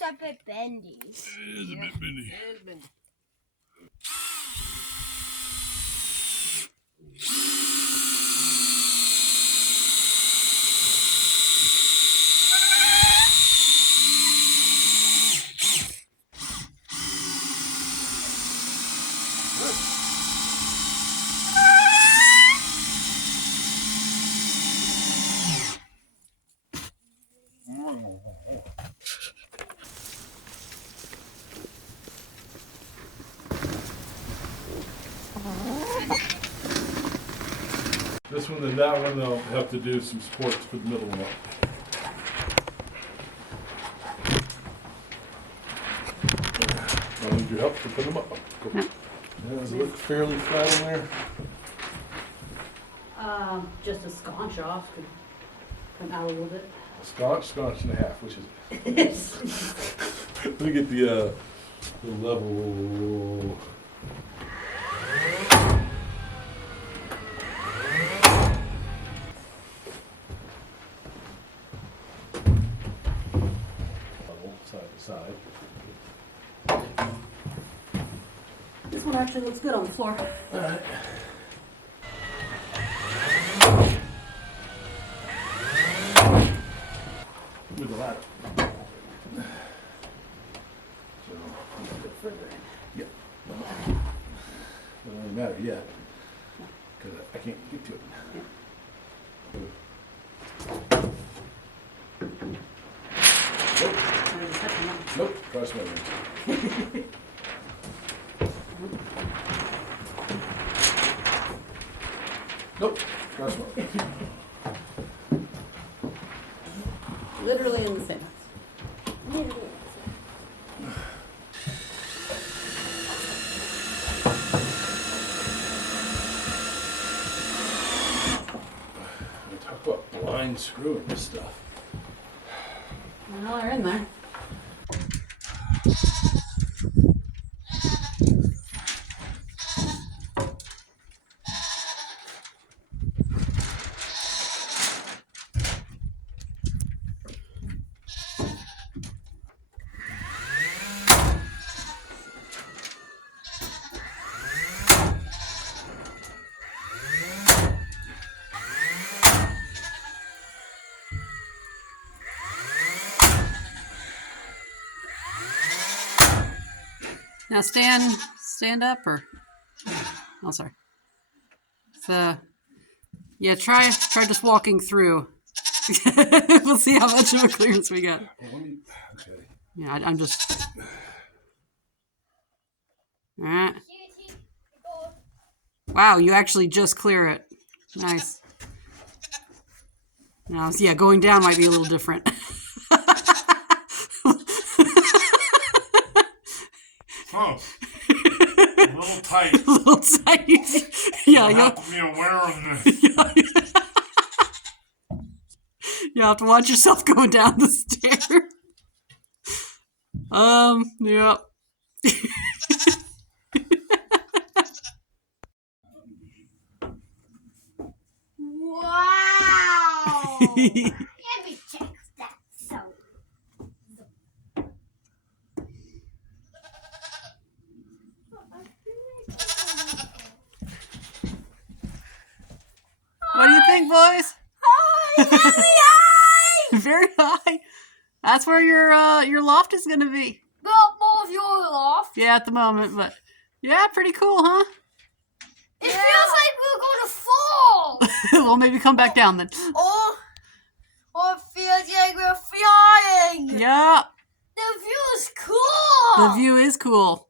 rock's a bit bendy. It is a bit bendy. It is bendy. This one and that one, they'll have to do some supports for the middle one. I'll need your help to put them up. Cool. Yep. Yeah, does it look fairly flat in there? Just a sconch off could come out a little bit. Sconch and a half, which is Let me get the level. Side to side. This one actually looks good on the floor. All right. With the ladder. So, let's go further in. Yep. Doesn't really matter yet, because I can't get to it. Nope, cross my legs. Nope, cross my legs. Literally in the same house. We talk about blind screwing this stuff. Well, they're in there. Now stand up or, oh, sorry. So, yeah, try just walking through. We'll see how much of a clearance we got. Okay. Yeah, I'm just. All right. Wow, you actually just clear it. Nice. Now, yeah, going down might be a little different. Oh, a little tight. A little tight. Yeah, you have to be aware of this. You have to watch yourself going down the stair. Yeah. Wow! Let me check that so. What do you think, boys? Oh, very high! Very high. That's where your loft is going to be. Built more of your loft. Yeah, at the moment, but yeah, pretty cool, huh? It feels like we're going to fall. Well, maybe come back down then. Or it feels like we're flying. Yeah. The view is cool. The view is cool.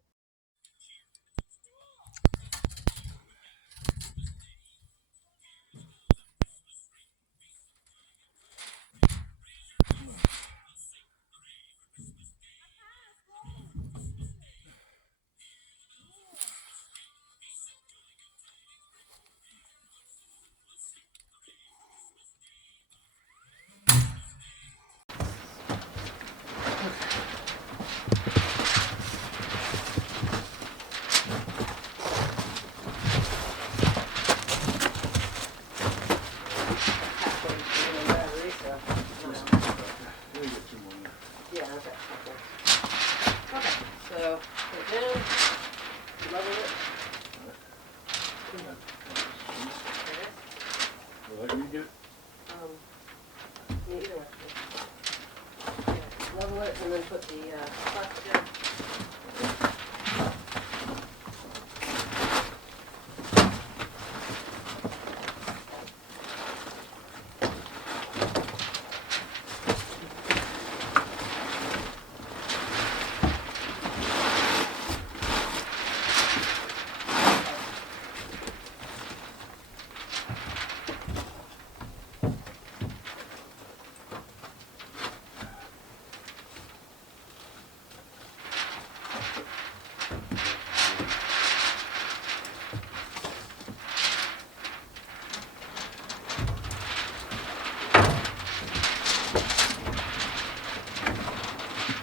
Will that you get? Yeah, either way. Yeah, level it and then put the plastic down.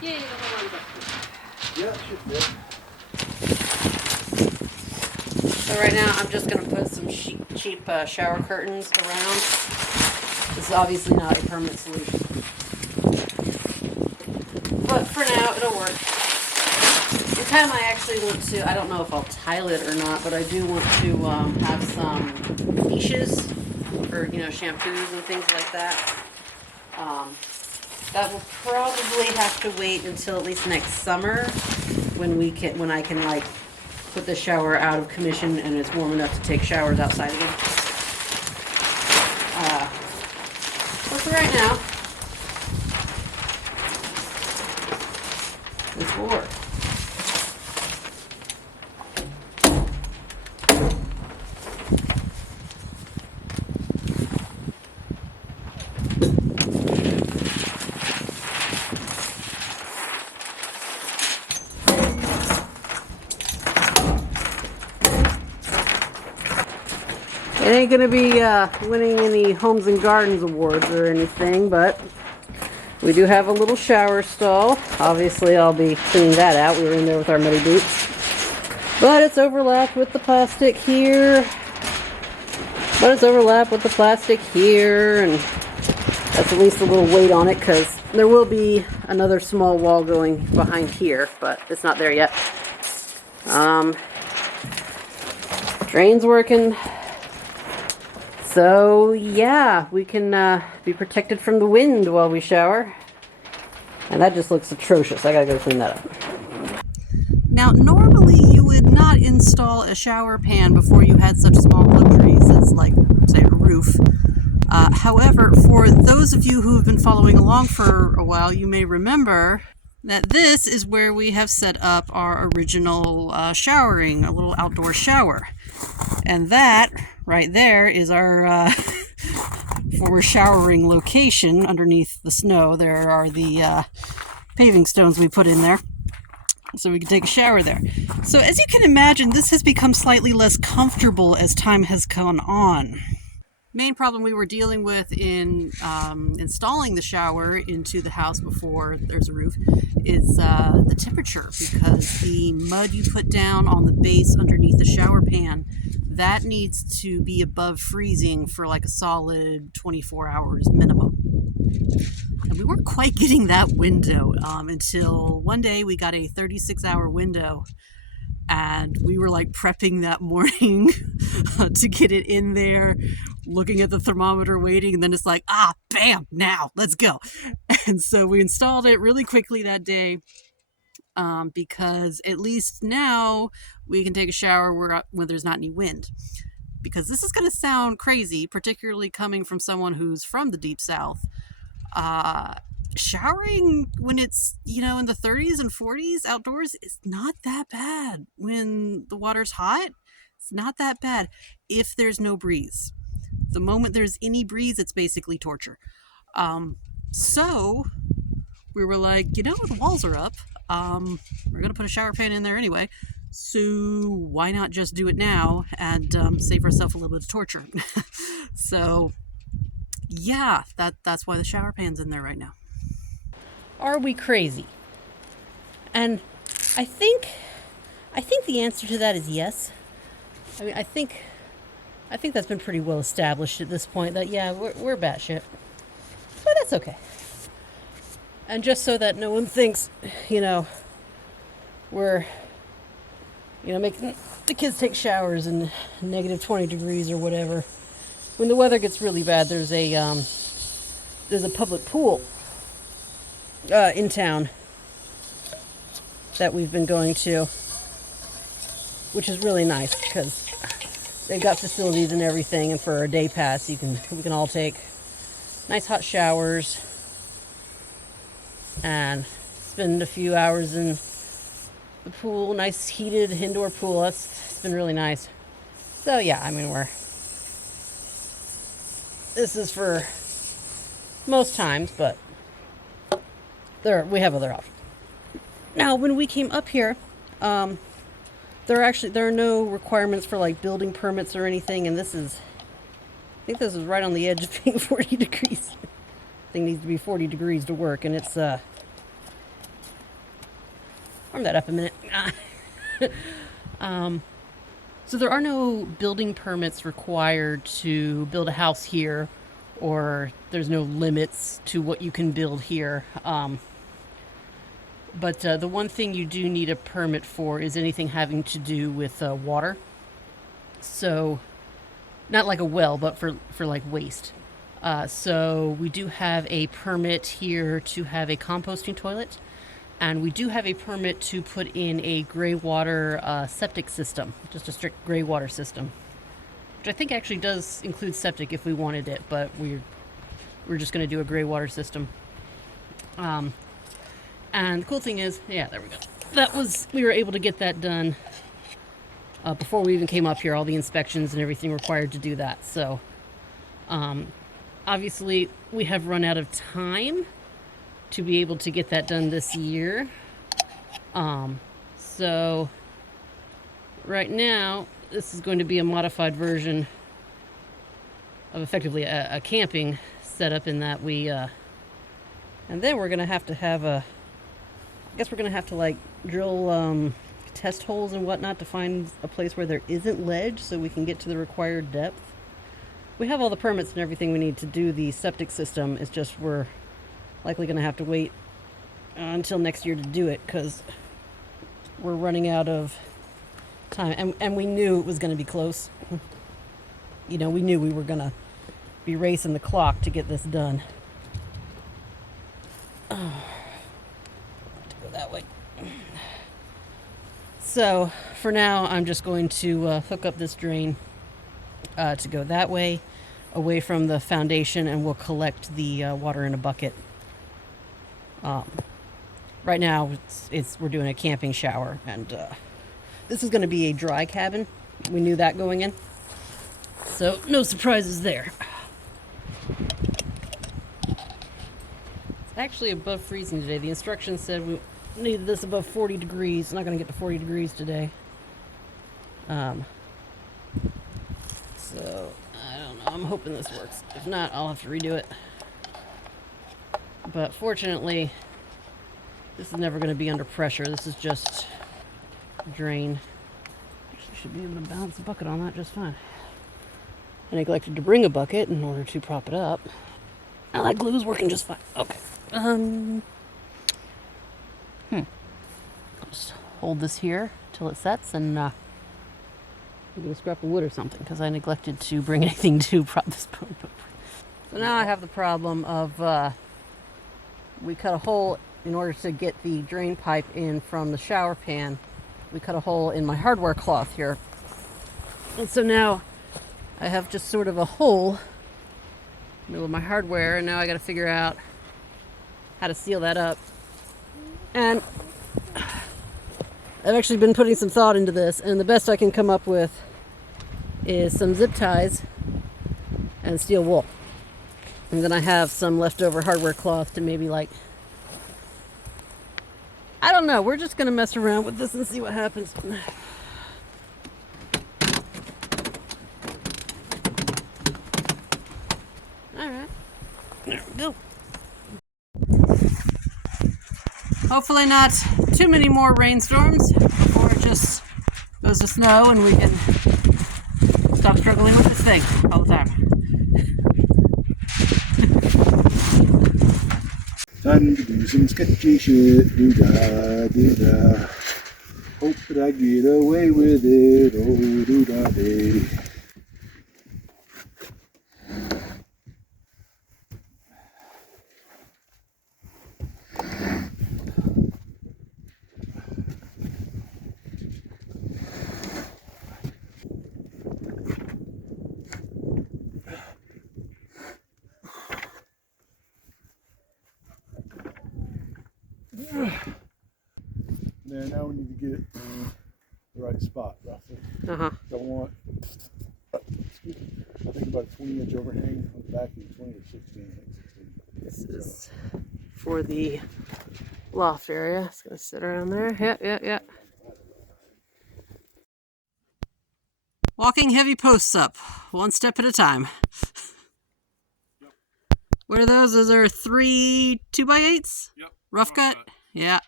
Yeah, you don't want to. Yeah, it should fit. So right now I'm just going to put some cheap shower curtains around. This is obviously not a permanent solution. But for now, it'll work. In time I actually want to, I don't know if I'll tile it or not, but I do want to have some niches for, shampoos and things like that. That will probably have to wait until at least next summer when I can like put the shower out of commission and it's warm enough to take showers outside again. But for right now, this will work. It ain't gonna be winning any Homes and Gardens awards or anything, but we do have a little shower stall. Obviously, I'll be cleaning that out. We were in there with our muddy boots. But it's overlapped with the plastic here. And that's at least a little weight on it, because there will be another small wall going behind here, but it's not there yet. Drain's working. So yeah, we can be protected from the wind while we shower. And that just looks atrocious. I gotta go clean that up. Now, normally you would not install a shower pan before you had such small luxuries as, like, say, a roof. However, for those of you who have been following along for a while, you may remember that this is where we have set up our original showering, a little outdoor shower. And that right there is our for showering location underneath the snow. There are the paving stones we put in there so we can take a shower there. So as you can imagine, this has become slightly less comfortable as time has gone on. Main problem we were dealing with in installing the shower into the house before there's a roof is the temperature, because the mud you put down on the base underneath the shower pan, that needs to be above freezing for like a solid 24 hours minimum. And we weren't quite getting that window until one day we got a 36-hour window. And we were like prepping that morning to get it in there, looking at the thermometer, waiting, and then it's like, bam, now, let's go. And so we installed it really quickly that day because at least now we can take a shower when there's not any wind. Because this is going to sound crazy, particularly coming from someone who's from the Deep South. Showering when it's, in the 30s and 40s outdoors is not that bad. When the water's hot, it's not that bad if there's no breeze. The moment there's any breeze, it's basically torture. So we were like, the walls are up. We're going to put a shower pan in there anyway. So why not just do it now and save ourselves a little bit of torture? So yeah, that's why the shower pan's in there right now. Are we crazy? And I think the answer to that is yes. I mean, I think that's been pretty well established at this point, that yeah, we're batshit. But that's okay. And just so that no one thinks, we're You know, make the kids take showers in negative 20 degrees or whatever. When the weather gets really bad, there's a public pool in town that we've been going to, which is really nice because they've got facilities and everything, and for a day pass, we can all take nice hot showers and spend a few hours in the pool. Nice heated indoor pool. It's been really nice. So yeah, I mean, this is for most times, but we have other options. Now, when we came up here, there are no requirements for like building permits or anything, and I think this is right on the edge of being 40 degrees. Thing needs to be 40 degrees to work, and it's warm that up a minute. So there are no building permits required to build a house here, or there's no limits to what you can build here. But the one thing you do need a permit for is anything having to do with water. So, not like a well, but for like waste. So we do have a permit here to have a composting toilet. And we do have a permit to put in a gray water septic system, just a strict gray water system, which I think actually does include septic if we wanted it, but we're just going to do a gray water system. And the cool thing is, yeah, there we go. We were able to get that done before we even came up here. All the inspections and everything required to do that. So, obviously, we have run out of time to be able to get that done this year. So right now, this is going to be a modified version of effectively a camping setup, in that and then we're gonna have to have I guess we're gonna have to like drill test holes and whatnot to find a place where there isn't ledge so we can get to the required depth. We have all the permits and everything we need to do the septic system. It's just we're likely going to have to wait until next year to do it because we're running out of time. And we knew it was going to be close. You know, we knew we were going to be racing the clock to get this done. To go that way. So, for now, I'm just going to hook up this drain to go that way, away from the foundation, and we'll collect the water in a bucket. Right now, we're doing a camping shower, and this is going to be a dry cabin. We knew that going in, so no surprises there. It's actually above freezing today. The instructions said we needed this above 40 degrees. Not going to get to 40 degrees today. So I don't know. I'm hoping this works. If not, I'll have to redo it. But fortunately, this is never going to be under pressure. This is just drain. Actually, should be able to balance the bucket on that just fine. I neglected to bring a bucket in order to prop it up. Now that glue is working just fine. Okay. I'll just hold this here till it sets, and maybe a scrap of wood or something, because I neglected to bring anything to prop this boat up. So now I have the problem of we cut a hole in order to get the drain pipe in from the shower pan. We cut a hole in my hardware cloth here. And so now I have just sort of a hole in the middle of my hardware, and now I got to figure out how to seal that up. And I've actually been putting some thought into this, and the best I can come up with is some zip ties and steel wool. And then I have some leftover hardware cloth to maybe I don't know. We're just going to mess around with this and see what happens. All right. There we go. Hopefully not too many more rainstorms before it just goes to snow and we can stop struggling with this thing all the time. Time to do some sketchy shit. Do da, do da. Hope that I get away with it. Oh, do da day. Now we need to get it the right spot, roughly. Don't want, excuse me, I think about a 20-inch overhang on the back of 20 or 16. I think 16. This is for the loft area. It's going to sit around there. Yeah. Walking heavy posts up, one step at a time. What are those? Those are 3 2x8s? Yep. Rough cut? Yeah.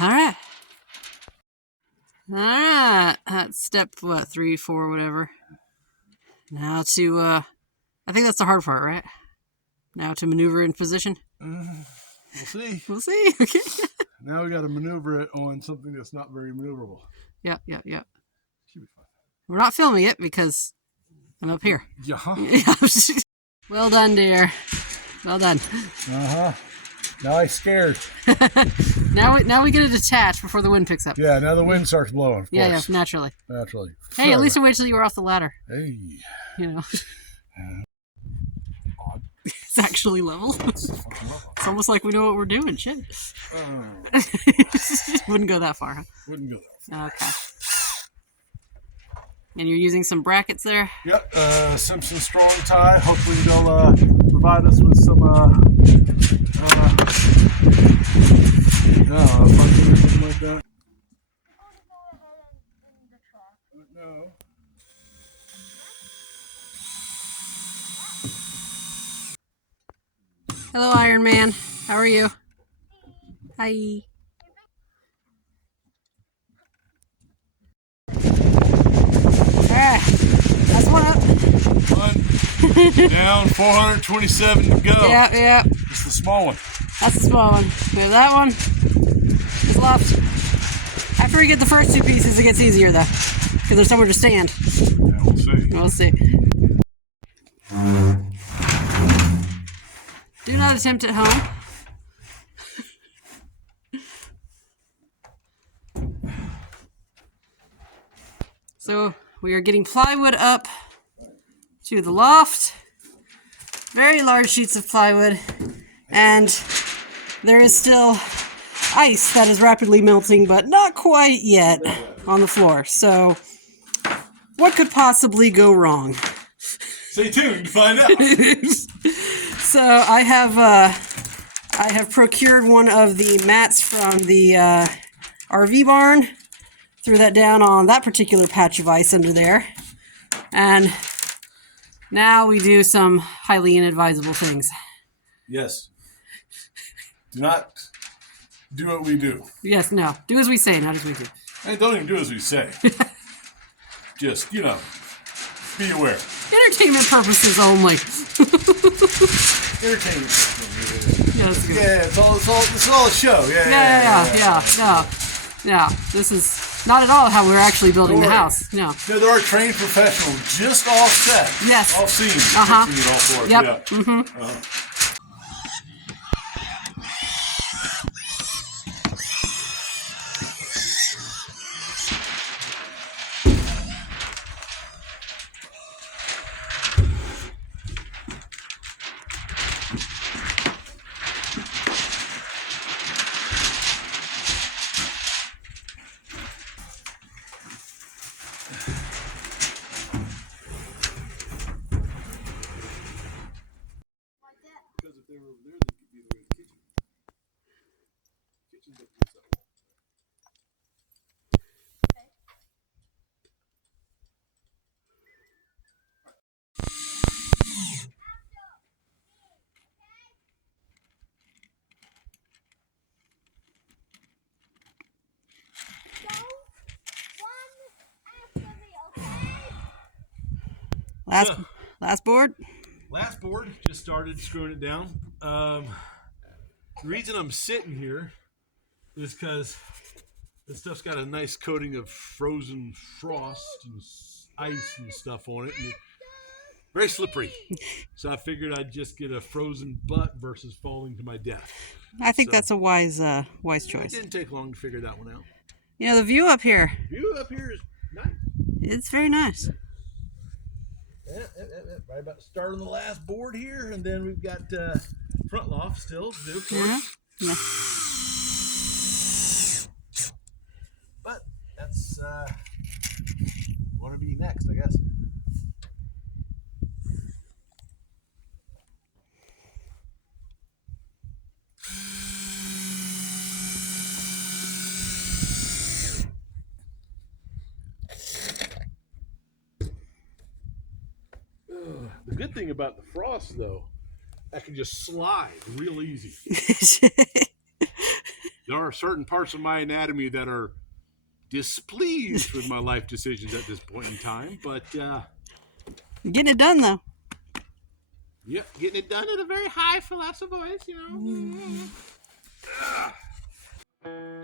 All right. That's step, 3, 4, whatever. Now to, I think that's the hard part, right? Now to maneuver in position. We'll see. We'll see. Okay. Now we got to maneuver it on something that's not very maneuverable. Yeah. Should be fine. We're not filming it because I'm up here. Yeah. Well done, dear. Well done. Now I'm scared. Now we get to detach before the wind picks up. Yeah, now the wind starts blowing, of Yeah, course. naturally. Naturally. Hey, at least I wait till you were off the ladder. Hey. You know. It's actually level. It's almost like we know what we're doing. Shit. Wouldn't go that far, huh? Wouldn't go that far. Okay. And you're using some brackets there? Yep, Simpson Strong Tie. Hopefully they'll provide us with some something like that. No. Hello, Iron Man. How are you? Hi. Alright, that's one up. One down, 427 to go. Yeah. It's the small one. That's the small one. We have that one. It's left. After we get the first 2 pieces, it gets easier though, because there's somewhere to stand. Yeah, we'll see. We'll see. Do not attempt at home. So we are getting plywood up to the loft. Very large sheets of plywood. And there is still ice that is rapidly melting, but not quite yet on the floor. So what could possibly go wrong? Stay tuned to find out. So I have procured one of the mats from the RV barn. Threw that down on that particular patch of ice under there. And now we do some highly inadvisable things. Yes. Do not do what we do. Yes, no. Do as we say, not as we do. Hey, don't even do as we say. Just, be aware. Entertainment purposes only. Entertainment. Yeah, that's good. Yeah, it's all a show. Yeah. This is not at all how we're actually building the house. No. No, there are trained professionals just off set. Yes. Off scene. Uh-huh. Fixing it all for us. Yep. Yeah. Mm-hmm. Because if they were over there, they could be the way the kitchen. Kitchen's up this side. Last board. Last board, just started screwing it down. The reason I'm sitting here is because This stuff's got a nice coating of frozen frost and ice and stuff on it. And very slippery. So I figured I'd just get a frozen butt versus falling to my death. I think that's a wise choice. It didn't take long to figure that one out. You know, the view up here. View up here is nice. It's very nice. Yeah, right about starting the last board here, and then we've got front loft still to do, of course. Yeah. But that's want to be next, I guess. The good thing about the frost, though, I can just slide real easy. There are certain parts of my anatomy that are displeased with my life decisions at this point in time, but Getting it done, though. Yep, getting it done in a very high philosophy voice, you know.